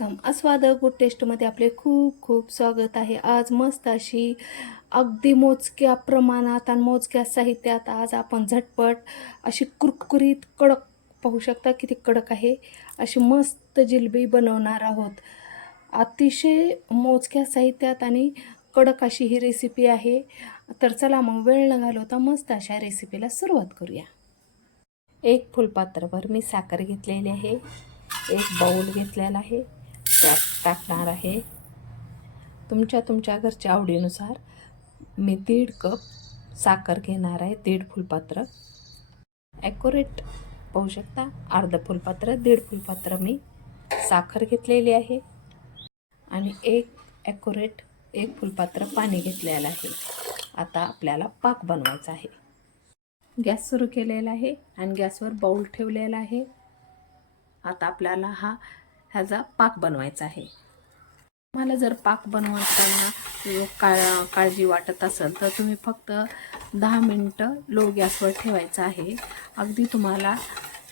Welcome. आस्वाद good टेस्टमध्ये आपले खूप खूप स्वागत आहे. आज मस्त अशी अगदी मोजक्या प्रमाणात आणि मोजक्या साहित्यात आज आपण झटपट अशी कुरकुरीत कडक पाहू शकता किती कडक आहे. अशी मस्त जिलबी बनवणार आहोत. अतिशय मोजक्या साहित्यात आणि कडक अशी ही रेसिपी आहे. तर चला मग वेळ न घालवता मस्त अशा रेसिपीला सुरुवात करूया. एक फुलपात्रभर मी साखर घेतलेली आहे. एक बाऊल घेतलेला आहे. त्यात टाकणार आहे. तुमच्या तुमच्या घरच्या आवडीनुसार मी दीड कप साखर घेणार आहे दीड फुलपात्र. ॲक्युरेट पाहू शकता अर्ध फुलपात्र दीड फुलपात्र मी साखर घेतलेली आहे. आणि एक ॲक्युरेट एक फुलपात्र पाणी घेतलेलं आहे. आता आपल्याला पाक बनवायचा आहे. गॅस सुरू केलेला आहे आणि गॅसवर बाऊल ठेवलेला आहे. आता आपल्याला हा ह्याचा पाक बनवायचा आहे. तुम्हाला जर पाक बनवताना का काळजी वाटत असेल तर तुम्ही फक्त दहा मिनटं लो गॅसवर ठेवायचं आहे. अगदी तुम्हाला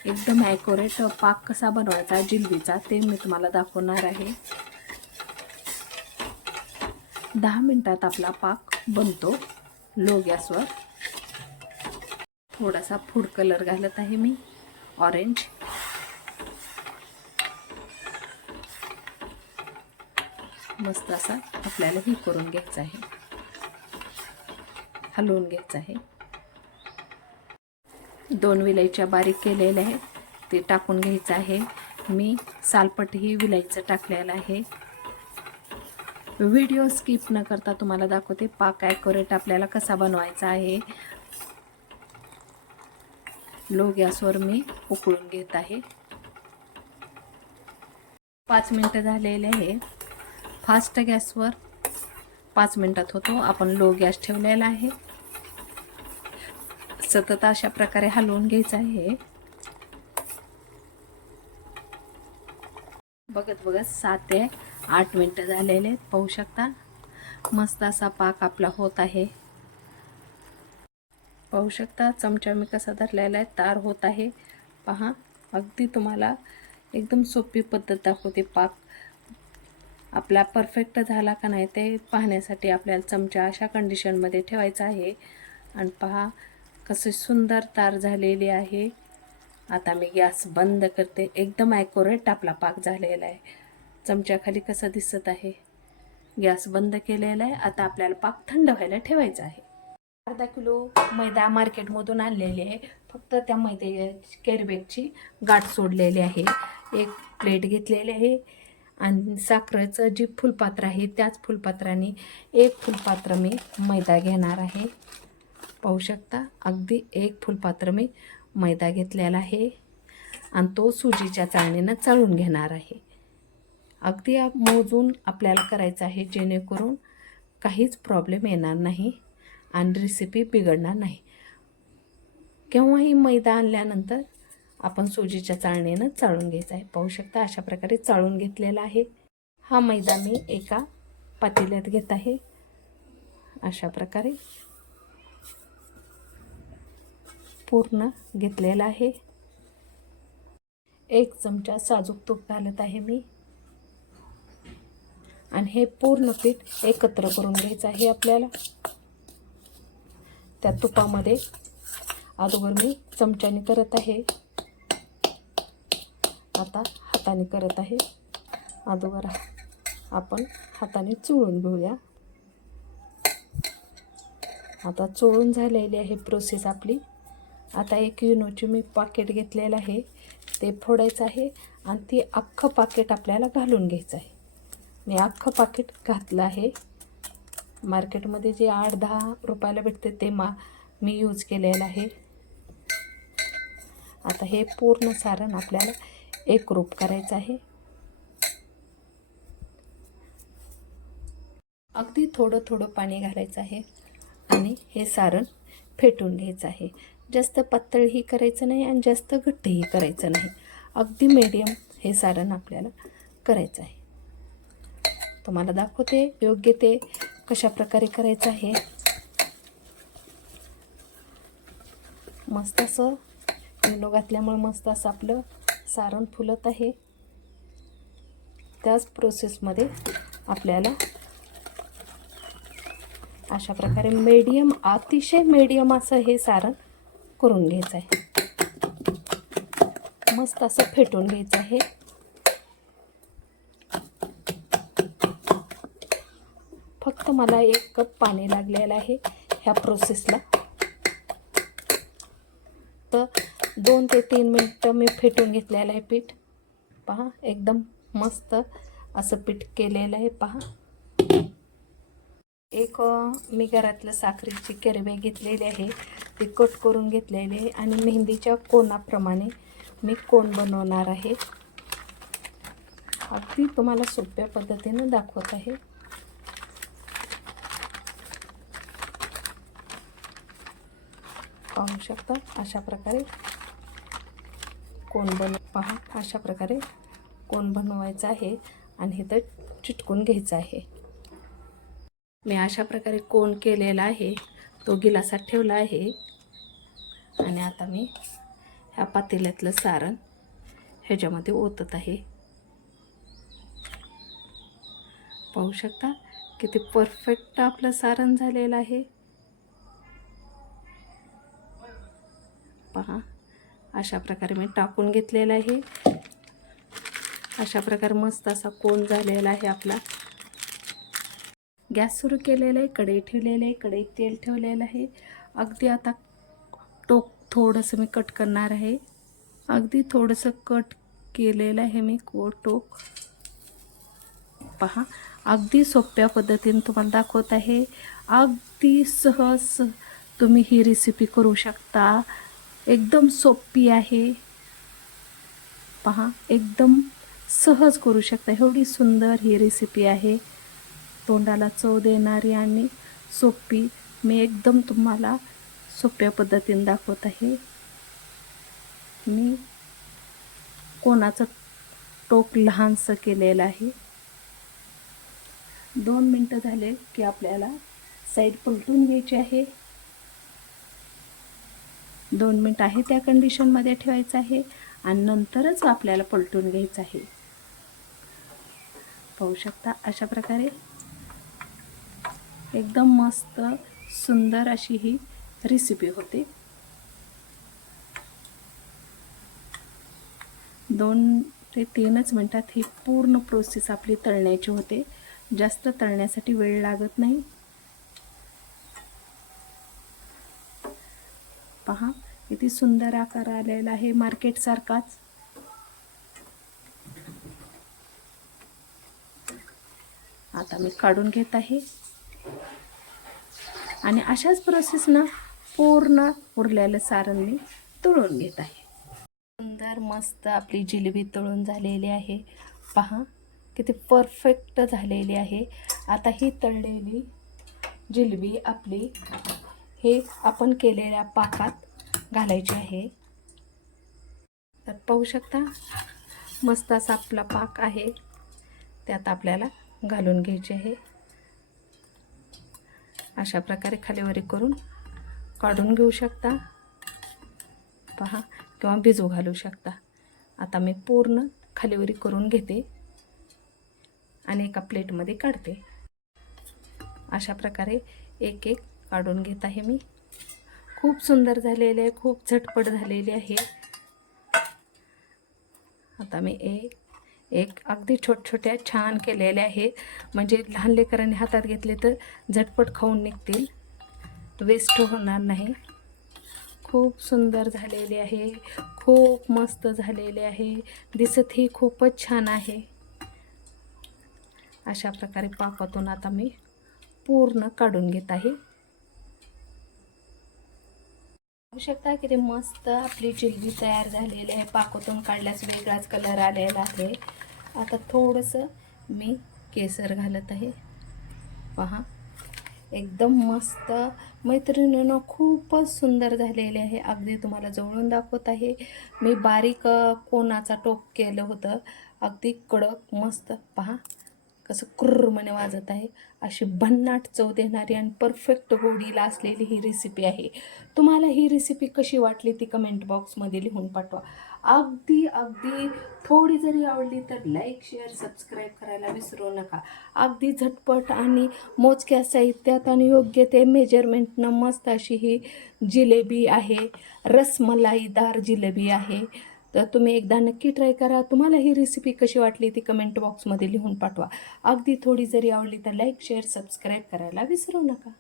एकदम ॲक्युरेट पाक कसा बनवायचा जिलबीचा ते मी तुम्हाला दाखवणार आहे. दहा मिनटात आपला पाक बनतो लो गॅसवर. थोडासा फूड कलर घालत आहे मी. ऑरेंज. मस्त असा आपल्याला हे करून घ्यायचा आहे. हलवून घ्यायचं आहे. दोन विलायच्या बारीक केलेल्या आहेत. ते टाकून घ्यायचं आहे. मी सालपट ही विलायचं टाकलेलं आहे. व्हिडिओ स्किप न करता तुम्हाला दाखवते पाक ॲक्युरेट आपल्याला कसा बनवायचा आहे. लो गॅसवर मी उकळून घेत आहे. पाच मिनटं झालेले आहे. फास्ट गॅसवर पाच मिनटात होतो. आपण लो गॅस ठेवलेला आहे. सतत अशा प्रकारे हलवून घ्यायचं आहे. बघत बघत सात ते आठ मिनटं झालेले आहेत. पाहू शकता. मस्त असा पाक आपला होत आहे. पाहू शकता चमचा मी कसा धरलेला आहे. तार होत आहे. पहा अगदी तुम्हाला एकदम सोपी पद्धत दाखवते पाक. आपला परफेक्ट झाला का नाही ते पाहण्यासाठी आपल्याला चमचा अशा कंडिशनमध्ये ठेवायचा आहे. आणि पहा कसे सुंदर तार झालेली आहे. आता मी गॅस बंद करते. एकदम ॲक्युरेट आपला पाक झालेला आहे. चमच्याखाली कसं दिसत आहे? गॅस बंद केलेला आहे. आता आपल्याला पाक थंड व्हायला ठेवायचा आहे. अर्धा किलो मैदा मार्केटमधून आणलेली आहे. फक्त त्या मैदे कॅरीबॅगची गाठ सोडलेली आहे. एक प्लेट घेतलेली आहे. आणि साखरेचं जी फुलपात्र आहे त्याच फुलपात्राने एक फुलपात्र मी मैदा घेणार आहे. पाहू शकता अगदी एक फुलपात्र मी मैदा घेतलेला आहे. आणि तो सुजीच्या चाळणीनं चाळून घेणार आहे. अगदी मोजून आपल्याला करायचं आहे जेणेकरून काहीच प्रॉब्लेम येणार नाही आणि रेसिपी बिघडणार नाही. केव्हाही मैदा आणल्यानंतर आपण सुजीच्या चाळणीनं चाळून घ्यायचा आहे. पाहू शकता अशा प्रकारे चाळून घेतलेला आहे. हा मैदा मी एका पातेल्यात घेत आहे. अशा प्रकारे पूर्ण घेतलेला आहे. एक चमचा साजूक तूप घालत आहे मी. आणि हे पूर्ण पीठ एकत्र करून घ्यायचं आहे आपल्याला. त्या तुपामध्ये अगोदर मी चमच्याने करत आहे. आता हाताने करत आहे. अगोदर आपण हाताने चोळून घेऊया. आता चोळून झालेली आहे प्रोसेस आपली. आता एक युनोची मी पाकिट घेतलेलं आहे. ते फोडायचं आहे आणि ती अख्खं पाकिट आपल्याला घालून घ्यायचं आहे. मी अख्खं पाकिट घातलं आहे. मार्केटमध्ये जे आठ दहा रुपयाला भेटते ते मा मी यूज केलेलं आहे. आता हे पूर्ण सारण आपल्याला एक रूप करायचं आहे. अगदी थोडं थोडं पाणी घालायचं आहे आणि हे सारण फेटून घ्यायचं आहे. जास्त पातळही करायचं नाही आणि जास्त घट्टही करायचं नाही. अगदी मीडियम हे सारण आपल्याला करायचं आहे. तुम्हाला दाखवते योग्य ते कशा प्रकारे करायचं आहे. मस्त असं इनो घातल्यामुळे मस्त असं आपलं सारण फुलत आहे. त्याच प्रोसेसमध्ये आपल्याला अशा प्रकारे मीडियम अतिशय मीडियम असं हे सारण करून घ्यायचं आहे. मस्त असं फेटून घ्यायचं आहे. फक्त मला एक कप पाणी लागलेलं आहे. ह्या प्रोसेसला तर दोन ते तीन मिनटं मी फेटून घेतलेलं आहे पीठ. पहा एकदम मस्त असं पीठ केलेलं आहे पहा. एक मी घरातलं साखरेची केरवे घेतलेली आहे. ती कट करून घेतलेली आहे आणि मेहंदीच्या कोणाप्रमाणे मी कोण बनवणार आहे अगदी तुम्हाला सोप्या पद्धतीनं दाखवत आहे. पाहू शकता अशा प्रकारे कोण बन पहा अशा प्रकारे कोण बनवायचं आहे आणि हे तर चिटकून घ्यायचं आहे. मी अशा प्रकारे कोण केलेला आहे तो गिलासात ठेवला आहे. आणि आता मी ह्या पातेल्यातलं सारण ह्याच्यामध्ये ओतत आहे. पाहू शकता किती परफेक्ट आपलं सारण झालेलं आहे. पहा. अशा प्रकारे मी टाकून घेतलेला आहे. अशा प्रकारे मस्त असा कोण झालेला आहे आपला. गॅस सुरू केलेला आहे कढई ठेवलेलं आहे कढईत तेल ठेवलेलं आहे. अगदी आता टोक थोडंसं मी कट करणार आहे. अगदी थोडंसं कट केलेलं आहे मी को टोक. पहा अगदी सोप्या पद्धतीने तुम्हाला दाखवत आहे. अगदी सहज तुम्ही ही रेसिपी करू शकता. एकदम सोपी आहे. पहा एकदम सहज करू शकता. एवढी सुंदर ही रेसिपी आहे. तोंडाला चव देणारी आणि सोपी. मी एकदम तुम्हाला सोप्या पद्धतीने दाखवत आहे. मी कोणाचं टोक लहानसं केलेलं आहे. दोन मिनटं झाले की आपल्याला साईड पलटून घ्यायची आहे. दोन मिनटं आहे त्या कंडिशनमध्ये ठेवायचं आहे आणि नंतरच आपल्याला पलटून घ्यायचं आहे. पाहू शकता अशा प्रकारे. एकदम मस्त सुंदर अशी ही रेसिपी होते. दोन ते तीनच मिनटात ही पूर्ण प्रोसेस आपली तळण्याची होते. जास्त तळण्यासाठी वेळ लागत नाही. पहा किती सुंदर आकार आलेला आहे मार्केटसारखाच आता मी काढून घेत आहे. आणि अशाच प्रोसेसनं पूर्ण उरलेलं सारण मी तळून घेत आहे. सुंदर मस्त आपली जिलेबी तळून झालेली आहे. पहा किती परफेक्ट झालेली आहे. आता ही तळलेली जिलेबी आपली हे आपण केलेल्या पाकात घालायचे आहे. तर पाहू शकता मस्त असा आपला पाक आहे. त्यात आपल्याला घालून घ्यायचे आहे. अशा प्रकारे खालीवरी करून काढून घेऊ शकता. पहा किंवा भिजू घालू शकता. आता मी पूर्ण खालीवरी करून घेते आणि एका प्लेटमध्ये काढते. अशा प्रकारे एक एक काढून घेत आहे मी. खूप सुंदर झालेले आहे खूप झटपट झालेले आहे. आता मी एक एक अगदी छोट छोट्या छान केलेल्या आहेत म्हणजे लहान लेकरांनी हातात घेतले तर झटपट खाऊन निघतील. वेस्ट होणार नाही. खूप सुंदर झालेले आहे. खूप मस्त झालेले आहे. दिसतही खूपच छान आहे. अशा प्रकारे पाकातून आता मी पूर्ण काढून घेत आहे. पाहू शकता किती मस्त आपली जिलबी तयार झालेली आहे. पाकोतून काढल्यास वेगळाच कलर आलेला आहे. आता थोडंसं मी केसर घालत आहे. पहा. एकदम मस्त मैत्रिणीनं खूपच सुंदर झालेले आहे. अगदी तुम्हाला जवळून दाखवत आहे. मी बारीक कोणाचा टोप केलं होतं. अगदी कडक मस्त. पहा. कसं कुर्रमणे वाजत आहे. अशी भन्नाट चव देणारी आणि परफेक्ट गोडीला असलेली ही रेसिपी आहे. तुम्हाला ही रेसिपी कशी वाटली ती कमेंट बॉक्समध्ये लिहून पाठवा. अगदी अगदी थोडी जरी आवडली तर लाईक शेअर सबस्क्राईब करायला विसरू नका. अगदी झटपट आणि मोजक्या साहित्यात आणि योग्य ते मेजरमेंटनं मस्त अशी ही जिलेबी आहे. रसमलाईदार जिलेबी आहे. तर तुम्ही एकदा नक्की ट्राय करा. तुम्हाला ही रेसिपी कशी वाटली ती कमेंट बॉक्समध्ये लिहून पाठवा. अगदी थोडी जरी आवडली तर लाईक शेअर सबस्क्राईब करायला विसरू नका.